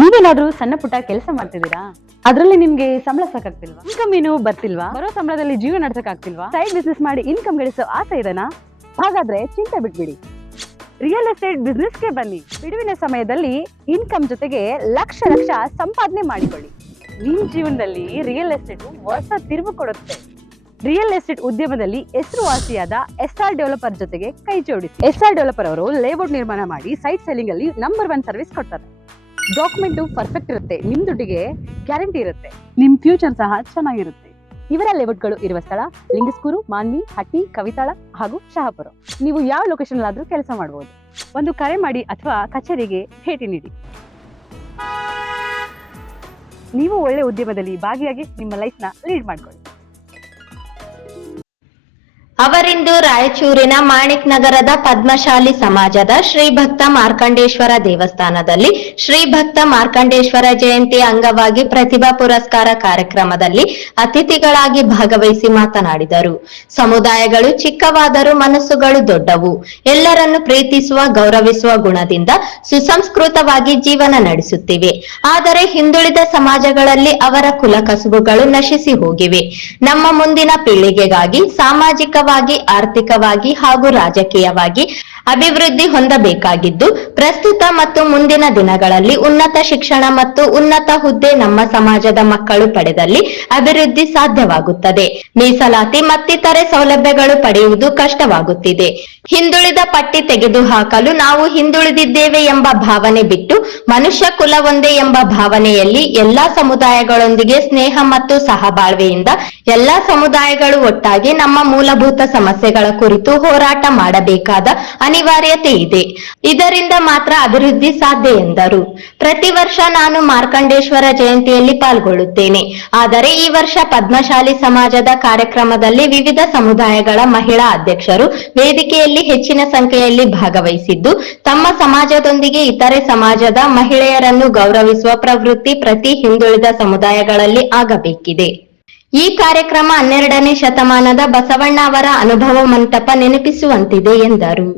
ನೀವೇನಾದ್ರೂ ಸಣ್ಣ ಪುಟ್ಟ ಕೆಲಸ ಮಾಡ್ತಿದ್ದೀರಾ? ಅದ್ರಲ್ಲಿ ನಿಮ್ಗೆ ಸಂಬಳ ಸಾಕಾಗ್ತಿಲ್ವಾ? ಇನ್ಕಮ್ ಏನು ಬರ್ತಿಲ್ವಾ? ಬರೋ ಸಂಬಳದಲ್ಲಿ ಜೀವನ ನಡ್ಸಕ್ ಆಗ್ತಿಲ್ವಾ? ಸೈಡ್ ಬಿಸ್ನೆಸ್ ಮಾಡಿ ಇನ್ಕಮ್ ಗಳಿಸೋ ಆಸೆ ಇದೆನಾ? ಹಾಗಾದ್ರೆ ಚಿಂತೆ ಬಿಟ್ಬಿಡಿ, ರಿಯಲ್ ಎಸ್ಟೇಟ್ ಬಿಸ್ನೆಸ್ಗೆ ಬನ್ನಿ. ಬಿಡುವಿನ ಸಮಯದಲ್ಲಿ ಇನ್ಕಮ್ ಜೊತೆಗೆ ಲಕ್ಷ ಲಕ್ಷ ಸಂಪಾದನೆ ಮಾಡಿಕೊಳ್ಳಿ. ನಿಮ್ ಜೀವನದಲ್ಲಿ ರಿಯಲ್ ಎಸ್ಟೇಟ್ ಹೊಸ ತಿರುವು ಕೊಡುತ್ತೆ. ರಿಯಲ್ ಎಸ್ಟೇಟ್ ಉದ್ಯಮದಲ್ಲಿ ಹೆಸರುವಾಸಿಯಾದ SR ಡೆವಲಪರ್ ಜೊತೆಗೆ ಕೈ ಜೋಡಿಸಿ. SR ಡೆವಲಪರ್ ಅವರು ಲೇಔಟ್ ನಿರ್ಮಾಣ ಮಾಡಿ ಸೈಟ್ ಸೆಲ್ಲಿಂಗ್ ಅಲ್ಲಿ ನಂಬರ್ 1 ಸರ್ವಿಸ್ ಕೊಡ್ತಾರೆ. ಡಾಕ್ಯುಮೆಂಟ್ ಪರ್ಫೆಕ್ಟ್ ಇರುತ್ತೆ, ನಿಮ್ ದುಡ್ಡಿಗೆ ಗ್ಯಾರಂಟಿ ಇರುತ್ತೆ, ನಿಮ್ ಫ್ಯೂಚರ್ ಸಹ ಚೆನ್ನಾಗಿರುತ್ತೆ. ಇವರ ಲೇಔಟ್ಗಳು ಇರುವ ಸ್ಥಳ ಲಿಂಗಸ್ಕೂರು, ಮಾನ್ವಿ, ಹಟ್ಟಿ, ಕವಿತಾಳ ಹಾಗೂ ಶಹಾಪುರ. ನೀವು ಯಾವ ಲೊಕೇಶನ್ ಆದ್ರೂ ಕೆಲಸ ಮಾಡಬಹುದು. ಒಂದು ಕರೆ ಮಾಡಿ ಅಥವಾ ಕಚೇರಿಗೆ ಭೇಟಿ ನೀಡಿ. ನೀವು ಒಳ್ಳೆ ಉದ್ಯಮದಲ್ಲಿ ಭಾಗಿಯಾಗಿ ನಿಮ್ಮ ಲೈಫ್ ನ ಲೀಡ್ ಮಾಡ್ಕೊಳ್ಳಿ. ಅವರಿಂದು ರಾಯಚೂರಿನ ಮಾಣಿಕ್ ನಗರದ ಪದ್ಮಶಾಲಿ ಸಮಾಜದ ಶ್ರೀ ಭಕ್ತ ಮಾರ್ಕಂಡೇಶ್ವರ ದೇವಸ್ಥಾನದಲ್ಲಿ ಶ್ರೀ ಭಕ್ತ ಮಾರ್ಕಂಡೇಶ್ವರ ಜಯಂತಿ ಅಂಗವಾಗಿ ಪ್ರತಿಭಾ ಪುರಸ್ಕಾರ ಕಾರ್ಯಕ್ರಮದಲ್ಲಿ ಅತಿಥಿಗಳಾಗಿ ಭಾಗವಹಿಸಿ ಮಾತನಾಡಿದರು. ಸಮುದಾಯಗಳು ಚಿಕ್ಕವಾದರೂ ಮನಸ್ಸುಗಳು ದೊಡ್ಡವು. ಎಲ್ಲರನ್ನು ಪ್ರೀತಿಸುವ, ಗೌರವಿಸುವ ಗುಣದಿಂದ ಸುಸಂಸ್ಕೃತವಾಗಿ ಜೀವನ ನಡೆಸುತ್ತಿವೆ. ಆದರೆ ಹಿಂದುಳಿದ ಸಮಾಜಗಳಲ್ಲಿ ಅವರ ಕುಲಕಸುಬುಗಳು ನಶಿಸಿ ಹೋಗಿವೆ. ನಮ್ಮ ಮುಂದಿನ ಪೀಳಿಗೆಗಾಗಿ ಸಾಮಾಜಿಕ, ಆರ್ಥಿಕವಾಗಿ ಹಾಗೂ ರಾಜಕೀಯವಾಗಿ ಅಭಿವೃದ್ಧಿ ಹೊಂದಬೇಕಾಗಿದ್ದು, ಪ್ರಸ್ತುತ ಮತ್ತು ಮುಂದಿನ ದಿನಗಳಲ್ಲಿ ಉನ್ನತ ಶಿಕ್ಷಣ ಮತ್ತು ಉನ್ನತ ಹುದ್ದೆ ನಮ್ಮ ಸಮಾಜದ ಮಕ್ಕಳು ಪಡೆದಲ್ಲಿ ಅಭಿವೃದ್ಧಿ ಸಾಧ್ಯವಾಗುತ್ತದೆ. ಮೀಸಲಾತಿ ಮತ್ತಿತರೆ ಸೌಲಭ್ಯಗಳು ಪಡೆಯುವುದು ಕಷ್ಟವಾಗುತ್ತಿದೆ. ಹಿಂದುಳಿದ ಪಟ್ಟಿ ತೆಗೆದುಹಾಕಲು ನಾವು ಹಿಂದುಳಿದಿದ್ದೇವೆ ಎಂಬ ಭಾವನೆ ಬಿಟ್ಟು ಮನುಷ್ಯ ಕುಲ ಒಂದೇ ಎಂಬ ಭಾವನೆಯಲ್ಲಿ ಎಲ್ಲಾ ಸಮುದಾಯಗಳೊಂದಿಗೆ ಸ್ನೇಹ ಮತ್ತು ಸಹಬಾಳ್ವೆಯಿಂದ ಎಲ್ಲಾ ಸಮುದಾಯಗಳು ಒಟ್ಟಾಗಿ ನಮ್ಮ ಮೂಲಭೂತ ಸಮಸ್ಯೆಗಳ ಕುರಿತು ಹೋರಾಟ ಮಾಡಬೇಕಾದ ಅನಿವಾರ್ಯತೆ ಇದೆ. ಇದರಿಂದ ಮಾತ್ರ ಅಭಿವೃದ್ಧಿ ಸಾಧ್ಯ ಎಂದರು. ಪ್ರತಿ ವರ್ಷ ನಾನು ಮಾರ್ಕಂಡೇಶ್ವರ ಜಯಂತಿಯಲ್ಲಿ ಪಾಲ್ಗೊಳ್ಳುತ್ತೇನೆ. ಆದರೆ ಈ ವರ್ಷ ಪದ್ಮಶಾಲಿ ಸಮಾಜದ ಕಾರ್ಯಕ್ರಮದಲ್ಲಿ ವಿವಿಧ ಸಮುದಾಯಗಳ ಮಹಿಳಾ ಅಧ್ಯಕ್ಷರು ವೇದಿಕೆಯಲ್ಲಿ ಹೆಚ್ಚಿನ ಸಂಖ್ಯೆಯಲ್ಲಿ ಭಾಗವಹಿಸಿದ್ದು, ತಮ್ಮ ಸಮಾಜದೊಂದಿಗೆ ಇತರೆ ಸಮಾಜದ ಮಹಿಳೆಯರನ್ನು ಗೌರವಿಸುವ ಪ್ರವೃತ್ತಿ ಪ್ರತಿ ಹಿಂದುಳಿದ ಸಮುದಾಯಗಳಲ್ಲಿ ಆಗಬೇಕಿದೆ. ಈ ಕಾರ್ಯಕ್ರಮ 12ನೇ ಶತಮಾನದ ಬಸವಣ್ಣ ಅವರ ಅನುಭವ ಮಂಟಪ ನೆನಪಿಸುವಂತಿದೆ ಎಂದರು.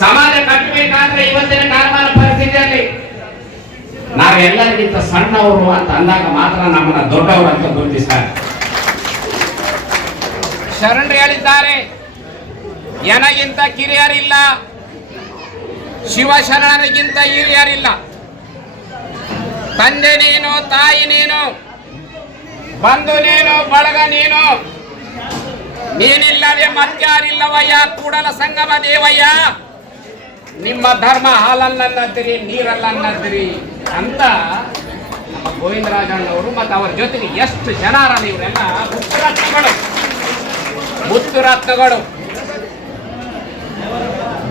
ಸಮಾಜ ಕಟ್ಟಬೇಕಾದ್ರೆ ಇವತ್ತಿನ ಕಾಲಮಾನ ಪರಿಸ್ಥಿತಿಯಲ್ಲಿ ನಾವೆಲ್ಲರಿಗಿಂತ ಸಣ್ಣವರು ಅಂತ ಅಂದಾಗ ಮಾತ್ರ ನಮ್ಮನ್ನ ದೊಡ್ಡವರು ಅಂತ ಗುರುತಿಸ್ತಾರೆ. ಶರಣರು ಹೇಳಿದ್ದಾರೆ, ಎನಗಿಂತ ಕಿರಿಯರಿಲ್ಲ, ಶಿವಶರಣರಿಗಿಂತ ಹಿರಿಯರಿಲ್ಲ. ತಂದೆ ನೀನು, ತಾಯಿ ನೀನು, ಬಂಧು ನೀನು, ಬಳಗ ನೀನು, ನೀನಿಲ್ಲದೆ ಮತ್ಯಾರಿಲ್ಲವಯ್ಯ, ಕೂಡಲ ಸಂಗಮ ದೇವಯ್ಯ. ನಿಮ್ಮ ಧರ್ಮ ಹಾಲನ್ನದಿರಿ, ನೀರಲ್ಲನ್ನದಿರಿ ಅಂತ ನಮ್ಮ ಗೋವಿಂದರಾಜಣ್ಣವರು ಮತ್ತು ಅವರ ಜೊತೆಗೆ ಎಷ್ಟು ಜನ ಇವರೆಲ್ಲ ಮುತ್ತುರತ್ನಗಳು.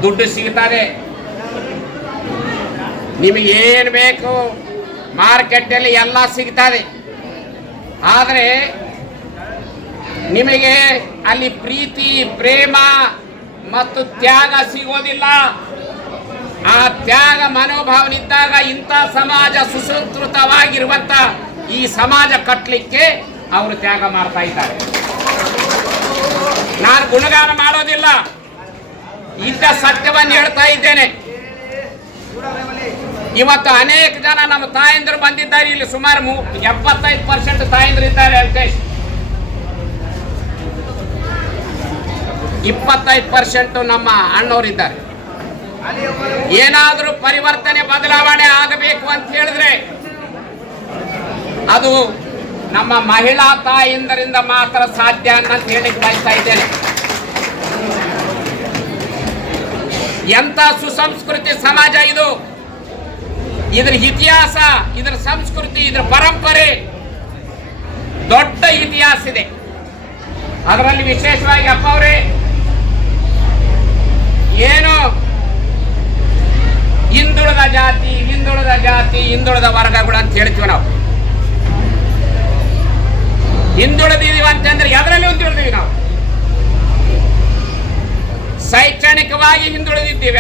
ದುಡ್ಡು ಸಿಗ್ತದೆ, ನಿಮಗೆ ಏನು ಬೇಕು ಮಾರ್ಕೆಟಲ್ಲಿ ಎಲ್ಲ ಸಿಗ್ತದೆ. ಆದರೆ ನಿಮಗೆ ಅಲ್ಲಿ ಪ್ರೀತಿ, ಪ್ರೇಮ ಮತ್ತು ತ್ಯಾಗ ಸಿಗೋದಿಲ್ಲ. ಆ ತ್ಯಾಗ ಮನೋಭಾವನಿದ್ದಾಗ ಇಂಥ ಸಮಾಜ ಸುಸಂಸ್ಕೃತವಾಗಿರುವಂತ ಈ ಸಮಾಜ ಕಟ್ಟಲಿಕ್ಕೆ ಅವರು ತ್ಯಾಗ ಮಾಡ್ತಾ ಇದ್ದಾರೆ. ನಾನು ಗುಣಗಾನ ಮಾಡೋದಿಲ್ಲ, ಇದ್ದ ಸತ್ಯವನ್ನು ಹೇಳ್ತಾ ಇದ್ದೇನೆ. ಇವತ್ತು ಅನೇಕ ಜನ ನಮ್ಮ ತಾಯಂದಿರು ಬಂದಿದ್ದಾರೆ. ಇಲ್ಲಿ ಸುಮಾರು 75% ತಾಯಂದಿರು ಇದ್ದಾರೆ. 25% ನಮ್ಮ ಅಣ್ಣವರಿದ್ದಾರೆ. ಏನಾದರೂ ಪರಿವರ್ತನೆ ಬದಲಾವಣೆ ಆಗಬೇಕು ಅಂತ ಹೇಳಿದ್ರೆ ಅದು ನಮ್ಮ ಮಹಿಳಾ ತಾಯಿಂದರಿಂದ ಮಾತ್ರ ಸಾಧ್ಯ ಅಂತ ಹೇಳಿಕ್ಕೆ ಬಯಸ್ತಾ ಇದ್ದೇನೆ. ಎಂಥ ಸುಸಂಸ್ಕೃತಿ ಸಮಾಜ ಇದು. ಇದರ ಇತಿಹಾಸ, ಇದರ ಸಂಸ್ಕೃತಿ, ಇದರ ಪರಂಪರೆ ದೊಡ್ಡ ಇತಿಹಾಸ ಇದೆ. ಅದರಲ್ಲಿ ವಿಶೇಷವಾಗಿ ಅಪ್ಪ ಅವರೇ ಏನು ಹಿಂದುಳಿದ ಜಾತಿ, ಹಿಂದುಳಿದ ವರ್ಗಗಳು ಅಂತ ಹೇಳ್ತೀವಿ ನಾವು. ಹಿಂದುಳಿದೀವಿ ಅಂತಂದ್ರೆ ಎದರಲ್ಲಿ ಹಿಂದುಳಿದೀವಿ ನಾವು? ಶೈಕ್ಷಣಿಕವಾಗಿ ಹಿಂದುಳಿದಿದ್ದೀವ,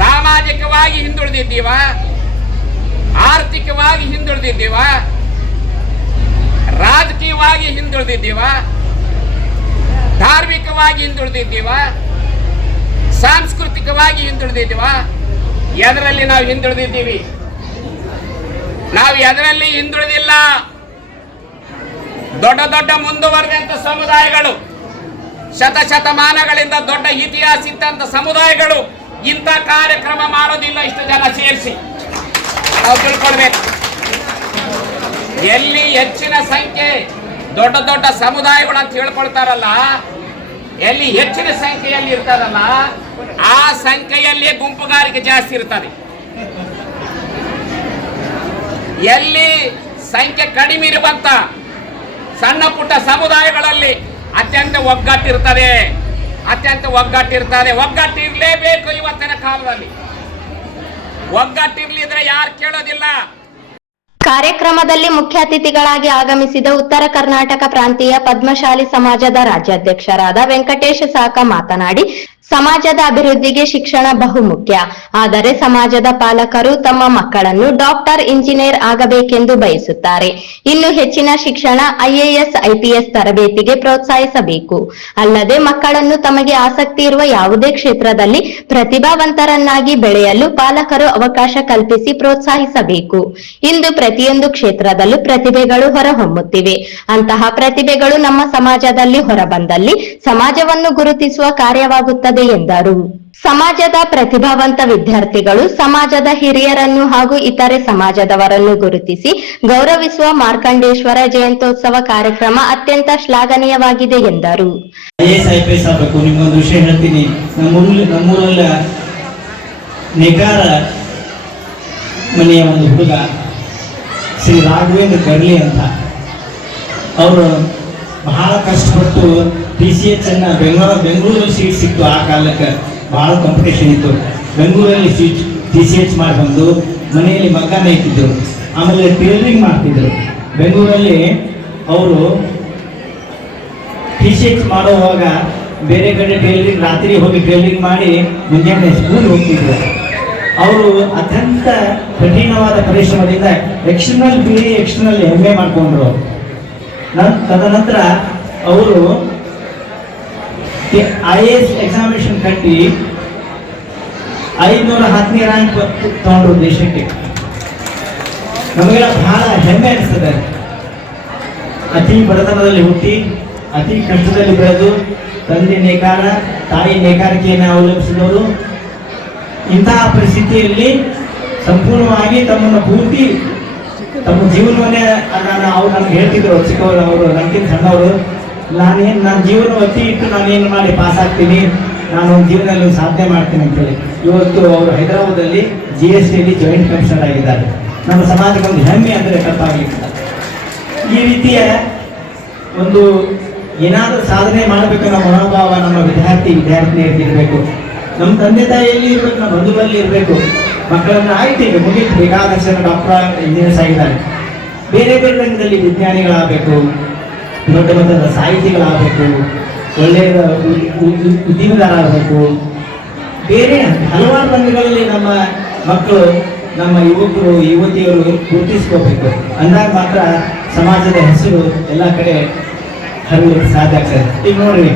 ಸಾಮಾಜಿಕವಾಗಿ ಹಿಂದುಳಿದಿದ್ದೀವ, ಆರ್ಥಿಕವಾಗಿ ಹಿಂದುಳಿದಿದ್ದೀವ, ರಾಜಕೀಯವಾಗಿ ಹಿಂದುಳಿದಿದ್ದೀವ, ಧಾರ್ಮಿಕವಾಗಿ ಹಿಂದುಳಿದಿದ್ದೀವ, ಸಾಂಸ್ಕೃತಿಕವಾಗಿ ಹಿಂದುಳಿದಿದ್ದೀವ. ಎದರಲ್ಲಿ ನಾವು ಹಿಂದುಳಿದಿದ್ದೀವಿ? ನಾವು ಎದರಲ್ಲಿ ಹಿಂದುಳಿದಿಲ್ಲ. ದೊಡ್ಡ ದೊಡ್ಡ ಮುಂದುವರೆದಂತ ಸಮುದಾಯಗಳು, ಶತಮಾನಗಳಿಂದ ದೊಡ್ಡ ಇತಿಹಾಸ ಇದ್ದಂತ ಸಮುದಾಯಗಳು ಇಂಥ ಕಾರ್ಯಕ್ರಮ ಮಾಡೋದಿಲ್ಲ. ಇಷ್ಟು ಜನ ಸೇರಿಸಿ ನಾವು ತಿಳ್ಕೊಳ್ಬೇಕು. ಎಲ್ಲಿ ಹೆಚ್ಚಿನ ಸಂಖ್ಯೆ ದೊಡ್ಡ ದೊಡ್ಡ ಸಮುದಾಯಗಳು ಅಂತ ಹೇಳ್ಕೊಳ್ತಾರಲ್ಲ, ಎಲ್ಲಿ ಹೆಚ್ಚಿನ ಸಂಖ್ಯೆಯಲ್ಲಿ ಇರ್ತದಲ್ಲ ಆ ಸಂಖ್ಯೆಯಲ್ಲಿ ಗುಂಪುಗಾರಿಕೆ ಜಾಸ್ತಿ ಇರ್ತದೆ. ಎಲ್ಲಿ ಸಂಖ್ಯೆ ಕಡಿಮೆ ಇರುವಂತ ಸಣ್ಣ ಪುಟ್ಟ ಸಮುದಾಯಗಳಲ್ಲಿ ಅತ್ಯಂತ ಒಗ್ಗಟ್ಟಿರ್ತದೆ. ಒಗ್ಗಟ್ಟಿರ್ಲೇಬೇಕು. ಇವತ್ತಿನ ಕಾಲದಲ್ಲಿ ಒಗ್ಗಟ್ಟಿರ್ಲಿದ್ರೆ ಯಾರು ಕೇಳೋದಿಲ್ಲ. ಕಾರ್ಯಕ್ರಮದಲ್ಲಿ ಮುಖ್ಯ ಅತಿಥಿಗಳಾಗಿ ಆಗಮಿಸಿದ ಉತ್ತರ ಕರ್ನಾಟಕ ಪ್ರಾಂತೀಯ ಪದ್ಮಶಾಲಿ ಸಮಾಜದ ರಾಜ್ಯಾಧ್ಯಕ್ಷರಾದ ವೆಂಕಟೇಶ ಸಾಕ ಮಾತನಾಡಿ, ಸಮಾಜದ ಅಭಿವೃದ್ಧಿಗೆ ಶಿಕ್ಷಣ ಬಹುಮುಖ್ಯ. ಆದರೆ ಸಮಾಜದ ಪಾಲಕರು ತಮ್ಮ ಮಕ್ಕಳನ್ನು ಡಾಕ್ಟರ್, ಇಂಜಿನಿಯರ್ ಆಗಬೇಕೆಂದು ಬಯಸುತ್ತಾರೆ. ಇನ್ನು ಹೆಚ್ಚಿನ ಶಿಕ್ಷಣ, IAS, IPS ತರಬೇತಿಗೆ ಪ್ರೋತ್ಸಾಹಿಸಬೇಕು. ಅಲ್ಲದೆ ಮಕ್ಕಳನ್ನು ತಮಗೆ ಆಸಕ್ತಿ ಇರುವ ಯಾವುದೇ ಕ್ಷೇತ್ರದಲ್ಲಿ ಪ್ರತಿಭಾವಂತರನ್ನಾಗಿ ಬೆಳೆಯಲು ಪಾಲಕರು ಅವಕಾಶ ಕಲ್ಪಿಸಿ ಪ್ರೋತ್ಸಾಹಿಸಬೇಕು. ಇಂದು ಪ್ರತಿಯೊಂದು ಕ್ಷೇತ್ರದಲ್ಲೂ ಪ್ರತಿಭೆಗಳು ಹೊರಹೊಮ್ಮುತ್ತಿವೆ. ಅಂತಹ ಪ್ರತಿಭೆಗಳು ನಮ್ಮ ಸಮಾಜದಲ್ಲಿ ಹೊರಬಂದಲ್ಲಿ ಸಮಾಜವನ್ನು ಗುರುತಿಸುವ ಕಾರ್ಯವಾಗುತ್ತದೆ ಎಂದರು. ಸಮಾಜದ ಪ್ರತಿಭಾವಂತ ವಿದ್ಯಾರ್ಥಿಗಳು ಸಮಾಜದ ಹಿರಿಯರನ್ನು ಹಾಗೂ ಇತರೆ ಸಮಾಜದವರನ್ನು ಗುರುತಿಸಿ ಗೌರವಿಸುವ ಮಾರ್ಕಂಡೇಶ್ವರ ಜಯಂತ್ಯೋತ್ಸವ ಕಾರ್ಯಕ್ರಮ ಅತ್ಯಂತ ಶ್ಲಾಘನೀಯವಾಗಿದೆ ಎಂದರು. IAS ಆಗಬೇಕು. ನಿಮ್ಗೊಂದು ವಿಷಯ ಹೇಳ್ತೀನಿ. ನಮ್ಮೂರಲ್ಲಿ ನೇಕಾರ ಮನೆಯ ಒಂದು ಹುಡುಗ ಶ್ರೀ ರಾಘವೇಂದ್ರ ಗರ್ಲಿ ಅಂತ, ಅವರು ಬಹಳ ಕಷ್ಟಪಟ್ಟು TCH ಅನ್ನ ಬೆಂಗಳೂರಲ್ಲಿ ಸೀಟ್ ಸಿಕ್ತು. ಆ ಕಾಲಕ್ಕೆ ಬಹಳ ಕಾಂಪಿಟೇಷನ್ ಇತ್ತು. ಬೆಂಗಳೂರಲ್ಲಿ TCH ಮಾಡಿ ಬಂದು ಮನೆಯಲ್ಲಿ ಮಗ್ಗನ ಇಟ್ಟಿದ್ರು. ಆಮೇಲೆ ಟೇಲರಿಂಗ್ ಮಾಡ್ತಿದ್ರು. ಬೆಂಗಳೂರಲ್ಲಿ ಅವರು TCH ಮಾಡೋವಾಗ ಬೇರೆ ಕಡೆ ಟೇಲರಿಂಗ್, ರಾತ್ರಿ ಹೋಗಿ ಟೇಲರಿಂಗ್ ಮಾಡಿ ಮುಂಜಾನೆ ಸ್ಕೂಲ್ ಹೋಗ್ತಿದ್ರು. ಅವರು ಅತ್ಯಂತ ಕಠಿಣವಾದ ಪರಿಶ್ರಮದಿಂದ ಎಕ್ಸ್ಟರ್ನಲ್ BA ಎಕ್ಸ್ಟರ್ನಲ್ MA ಮಾಡಿಕೊಂಡ್ರು. ತದನಂತರ ಅವರು IAS ಎಕ್ಸಾಮಿನೇಷನ್ ಕಟ್ಟಿ 510ನೇ ರ್ಯಾಂಕ್ ತಗೊಂಡ್ರು ದೇಶಕ್ಕೆ. ನಮಗೆಲ್ಲ ಬಹಳ ಹೆಮ್ಮೆ ಅನಿಸ್ತದೆ. ಅತಿ ಬಡತನದಲ್ಲಿ ಹುಟ್ಟಿ ಅತಿ ಕಷ್ಟದಲ್ಲಿ ಬೆಳೆದು ತಂದೆ ನೇಕಾರ, ತಾಯಿ ನೇಕಾರಿಕೆಯನ್ನು ಅವಲಂಬಿಸಿದವರು ಇಂತಹ ಪರಿಸ್ಥಿತಿಯಲ್ಲಿ ಸಂಪೂರ್ಣವಾಗಿ ತಮ್ಮನ್ನು ಪೂರ್ತಿ ತಮ್ಮ ಜೀವನವನ್ನೇ ಅವ್ರು ನಮ್ಗೆ ಹೇಳ್ತಿದ್ರು. ಚಿಕ್ಕವರು, ಅವರು ನನ್ಗಿಂತ ಸಣ್ಣವರು, ನನ್ನ ಜೀವನ ಒತ್ತಿ ಇಟ್ಟು ನಾನೇನು ಮಾಡಿ ಪಾಸ್ ಆಗ್ತೀನಿ, ನಾನು ಜೀವನದಲ್ಲಿ ಸಾಧನೆ ಮಾಡ್ತೀನಿ ಅಂತೇಳಿ ಇವತ್ತು ಅವರು ಹೈದರಾಬಾದಲ್ಲಿ GSTಯಲ್ಲಿ ಜಾಯಿಂಟ್ ಕಮಿಷನರ್ ಆಗಿದ್ದಾರೆ. ನಮ್ಮ ಸಮಾಜಕ್ಕೆ ಒಂದು ಹೆಮ್ಮೆ ಅಂದರೆ ತಪ್ಪಾಗಲಿಕ್ಕಿಲ್ಲ. ಈ ರೀತಿಯ ಒಂದು ಏನಾದರೂ ಸಾಧನೆ ಮಾಡಬೇಕನ್ನೋ ಮನೋಭಾವ ನಮ್ಮ ವಿದ್ಯಾರ್ಥಿನಿಯರಿಗೆ ಇರಬೇಕು. ನಮ್ಮ ತಂದೆ ತಾಯಿಯಲ್ಲಿ ಇರಬೇಕು, ನಮ್ಮ ಬಂಧುಗಳಲ್ಲಿ ಇರಬೇಕು. ಮಕ್ಕಳನ್ನು ಆಯ್ತು, ಈಗ ಮುಗಿತು, ಬೇಕಾದಷ್ಟು ಜನ ಡಾಕ್ಟರ್, ಇಂಜಿನಿಯರ್ಸ್ ಆಗಿದ್ದಾರೆ. ಬೇರೆ ಬೇರೆ ರಂಗದಲ್ಲಿ ವಿಜ್ಞಾನಿಗಳಾಗಬೇಕು, ದೊಡ್ಡ ಮಟ್ಟದ ಸಾಹಿತಿಗಳಾಗಬೇಕು, ಒಳ್ಳೆಯ ಉದ್ಯಮದಾರರಾಗಬೇಕು. ಬೇರೆ ಹಲವಾರು ರಂಗಗಳಲ್ಲಿ ನಮ್ಮ ಮಕ್ಕಳು, ನಮ್ಮ ಯುವಕರು, ಯುವತಿಯರು ಗುರುತಿಸ್ಕೋಬೇಕು. ಅಂದಾಗ ಮಾತ್ರ ಸಮಾಜದ ಹೆಸರು ಎಲ್ಲ ಕಡೆ ಹರಿಯಲಿಕ್ಕೆ ಸಾಧ್ಯ ಆಗ್ತದೆ. ಈಗ ನೋಡ್ರಿ,